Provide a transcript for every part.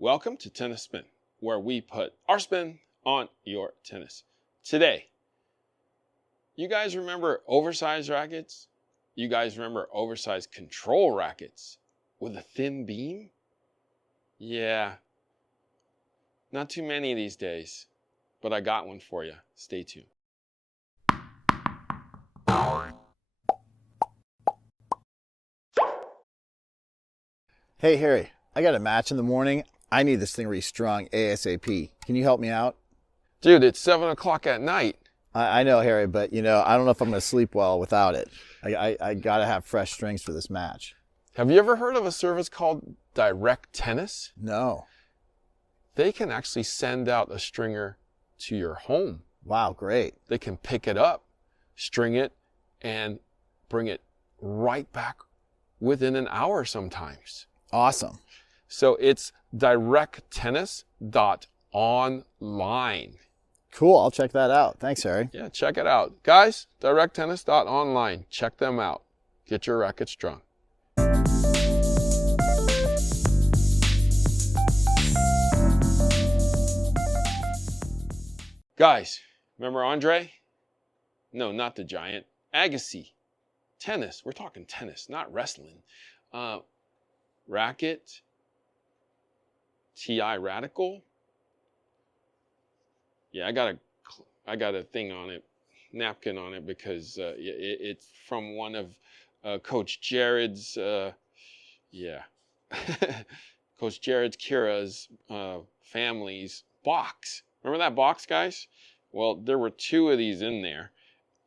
Welcome to Tennis Spin, where we put our spin on your tennis. Today, you guys remember oversized rackets? You guys remember oversized control rackets with a thin beam? Yeah, not too many these days, but I got one for you. Stay tuned. Hey Harry, I got a match in the morning. I need this thing restrung ASAP. Can you help me out? Dude, it's 7 o'clock at night. I know, Harry, but I don't know if I'm going to sleep well without it. I got to have fresh strings for this match. Have you ever heard of a service called Direct Tennis? No. They can actually send out a stringer to your home. Wow, great. They can pick it up, string it, and bring it right back within an hour sometimes. Awesome. So it's directtennis.online. Cool, I'll check that out. Thanks, Harry. Yeah, check it out. Guys, directtennis.online. Check them out. Get your racket strung. Guys, remember Andre? No, not the Giant. Agassi. Tennis. We're talking tennis, not wrestling. Racket. TI Radical. Yeah, I got a thing on it, napkin on it, because it's from one of Coach Jared's, Coach Jared's, Kira's family's box. Remember that box, guys? Well, there were two of these in there,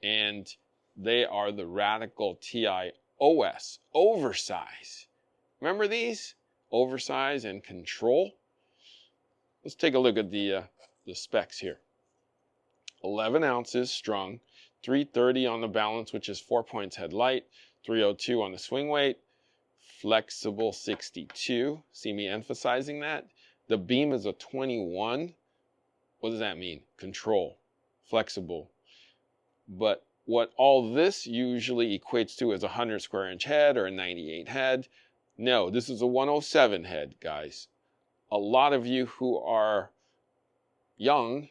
and they are the Radical TI OS, oversize. Remember these? Oversize and control. Let's take a look at the specs here. 11 ounces strung, 330 on the balance, which is 4 points head light, 302 on the swing weight, flexible 62. See me emphasizing that? The beam is a 21. What does that mean? Control, flexible. But what all this usually equates to is a 100 square inch head or a 98 head. No, this is a 107 head, guys. A lot of you who are young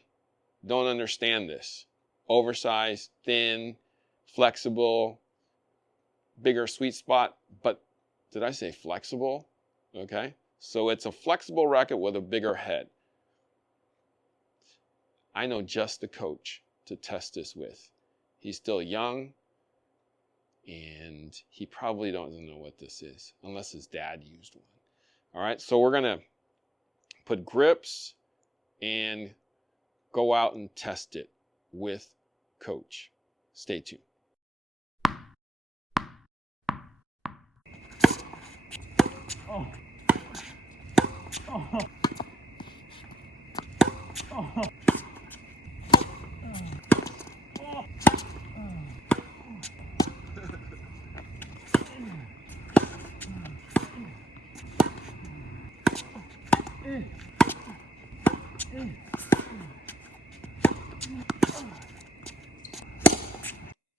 don't understand this. Oversized, thin, flexible, bigger sweet spot. But did I say flexible? Okay. So it's a flexible racket with a bigger head. I know just the coach to test this with. He's still young, and he probably doesn't know what this is, unless his dad used one. All right, so we're gonna put grips and go out and test it with Coach. Stay tuned. Oh. Oh. Oh.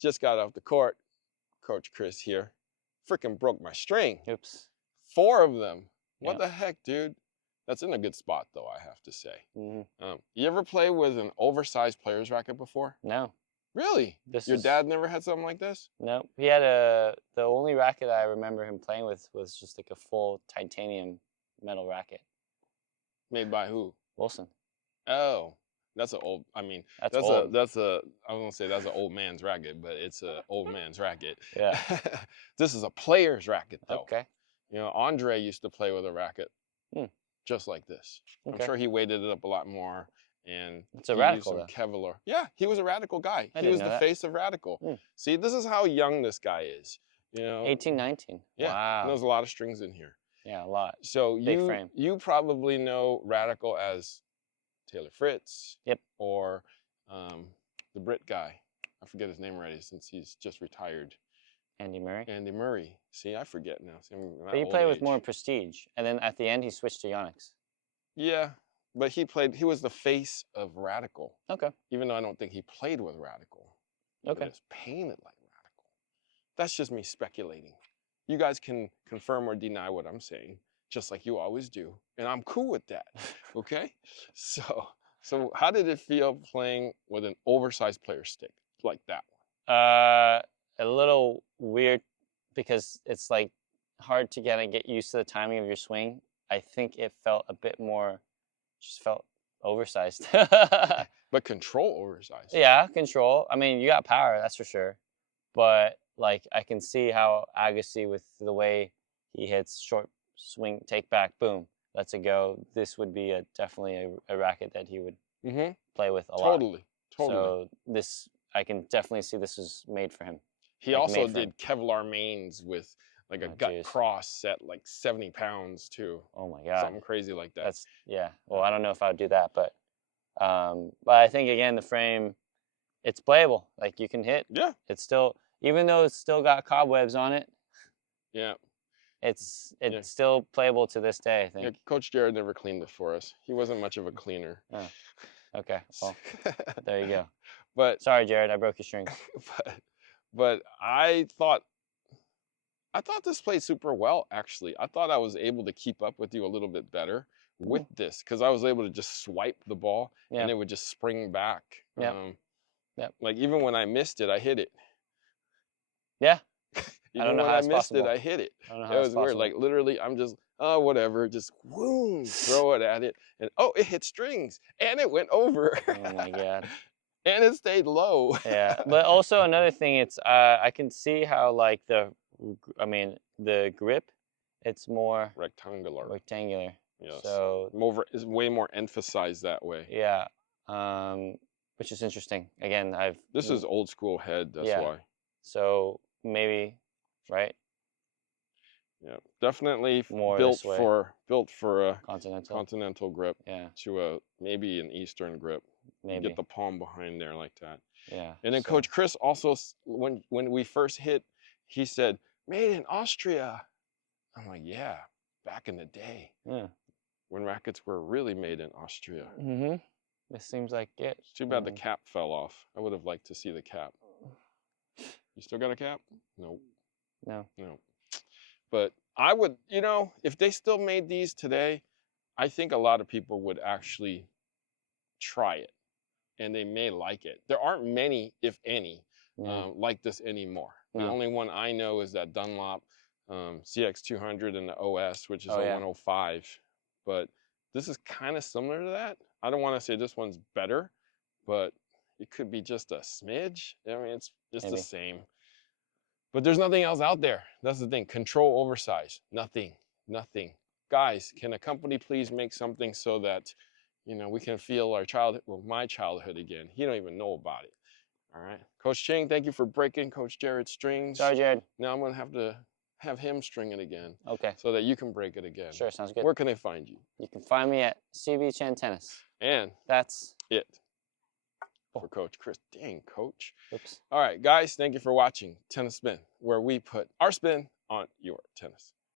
Just got off the court. Coach Chris here. Freaking broke my string. Oops. 4 of them. What Yeah. the heck, dude? That's in a good spot, though, I have to say. Mm-hmm. You ever play with an oversized player's racket before? No. Really? Your dad never had something like this? No. He had the only racket I remember him playing with was just like a full titanium metal racket. Made by who? Wilson. Oh, that's an old, I mean, That's I was old. gonna say that's an old man's racket, but it's an old man's racket. Yeah. This is a player's racket, though. Okay. Andre used to play with a racket just like this. Okay. I'm sure he weighted it up a lot more. And it's a Radical, though. Kevlar. Yeah, he was a Radical guy. He was the face of Radical. See, this is how young this guy is. 18, 19. Yeah. Wow. And there's a lot of strings in here. Yeah, a lot. So Big frame. You probably know Radical as Taylor Fritz. Yep. Or the Brit guy. I forget his name already since he's just retired. Andy Murray. Andy Murray. See, I forget now. See, but he played with more prestige, and then at the end he switched to Yonex. Yeah, but he was the face of Radical. Okay. Even though I don't think he played with Radical. Okay. It's painted like Radical. That's just me speculating. You guys can confirm or deny what I'm saying. just like you always do, and I'm cool with that. Okay, so how did it feel playing with an oversized player stick like that one? A little weird because it's like hard to kind of get used to the timing of your swing. I think it felt a bit more, just felt oversized. But control oversized. Yeah, control. I mean, you got power, that's for sure. But like, I can see how Agassi, with the way he hits short swing, take back, boom, lets it go. This would be definitely a racket that he would play with a lot. Totally. So this, I can definitely see this is made for him. He also did Kevlar mains with like a gut cross set like 70 pounds too. Oh my God. Something crazy like that. That's, yeah. Well, I don't know if I would do that, but I think again, the frame, it's playable. Like you can hit. Yeah. It's still, even though it's still got cobwebs on it. Yeah. It's still playable to this day, I think. Yeah, Coach Jared never cleaned it for us. He wasn't much of a cleaner. Oh, okay. Well, there you go. But sorry, Jared, I broke your strings. But I thought this played super well, actually. I thought I was able to keep up with you a little bit better with this because I was able to just swipe the ball and it would just spring back. Yeah. Like even when I missed it, I hit it. Yeah. Even I don't know when how I missed it, I hit it. I don't know how it was weird. Like literally, I'm just whatever, just whoom, throw it at it, and it hit strings, and it went over. Oh my God. And it stayed low. Yeah, but also another thing, it's I can see how like the grip, it's more rectangular. Yes. So is way more emphasized that way. Yeah. Which is interesting. Again, this is old school head. That's why. So maybe, right? Yeah, definitely more built for a continental grip. Yeah. To maybe an Eastern grip. Maybe. Get the palm behind there like that. Yeah. And then Coach Chris also, when we first hit, he said, "Made in Austria." I'm like, yeah, back in the day. Yeah. When rackets were really made in Austria. Mm-hmm. This seems like it. It's too bad the cap fell off. I would have liked to see the cap. You still got a cap? Nope. No. But I would, if they still made these today, I think a lot of people would actually try it. And they may like it. There aren't many, if any, like this anymore. The only one I know is that Dunlop CX200 and the OS, which is a 105. But this is kind of similar to that. I don't want to say this one's better, but it could be just a smidge. I mean, it's just the same. But there's nothing else out there. That's the thing. Control oversize. Nothing. Guys, can a company please make something so that, we can feel our childhood, my childhood again. He don't even know about it. All right. Coach Ching, thank you for breaking Coach Jared's strings. Sorry, Jared. Now I'm going to have him string it again. Okay. So that you can break it again. Sure, sounds good. Where can they find you? You can find me at CV Chan Tennis. And that's it for Coach Chris. Dang, Coach. Oops. All right, guys, thank you for watching Tennis Spin, where we put our spin on your tennis.